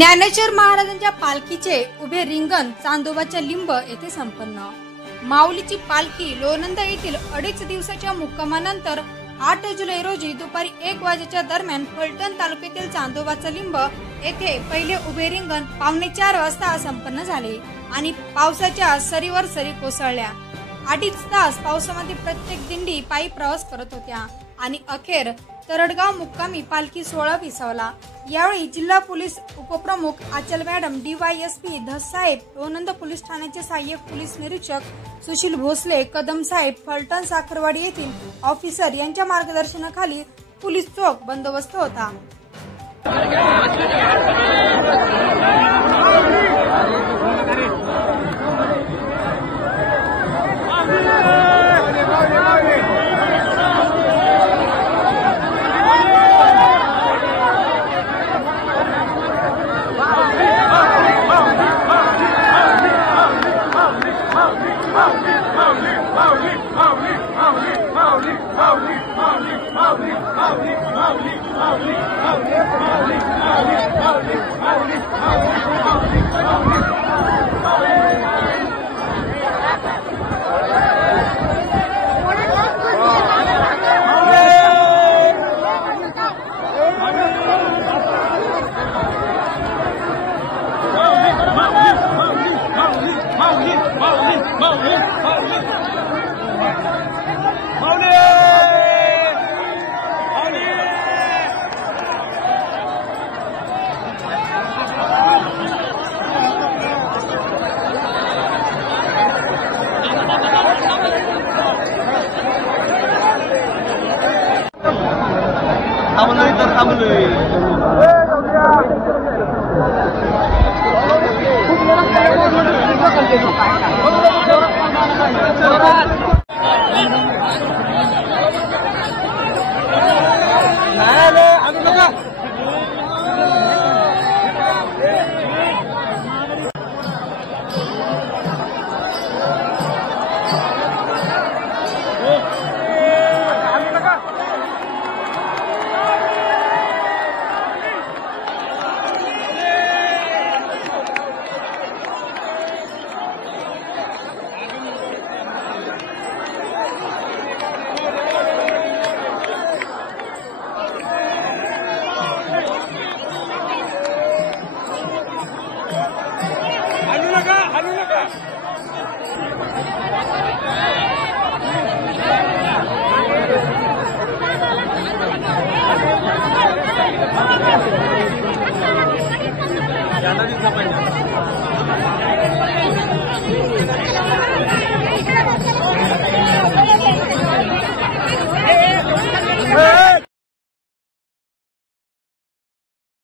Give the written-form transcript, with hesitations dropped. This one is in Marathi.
ज्ञानेश्वर महाराजांच्या पालखीचे उभे रिंगण चांदोबाच्या लिंब येथे संपन्न। माऊलीची पालखी लोणंद येथील 2.5 दिवसाच्या मुक्कामानंतर 8 जुलै रोजी दुपारी 1 वाजेच्या दरम्यान फलटण तालुक्यातील चांदोबाचा लिंब येथे पहिले उभे रिंगण 3:45 वाजता संपन्न झाले आणि पावसाच्या सरीवर सरी कोसळल्या। 2.5 तास पावसामध्ये प्रत्येक दिंडी पायी प्रवास करत होत्या आणि अखेर तरडगाव मुक्कामी पालखी सोहळा विसावला। यावेळी जिल्हा पोलीस उपप्रमुख आचल मॅडम, DYSP धस साहेब, लोणंद पोलीस ठाण्याचे सहाय्यक पोलीस निरीक्षक सुशील भोसले, कदम साहेब, फलटण साखरवाडी येथील ऑफिसर यांच्या मार्गदर्शनाखाली पोलीस चोख बंदोबस्त होता। ज्यादा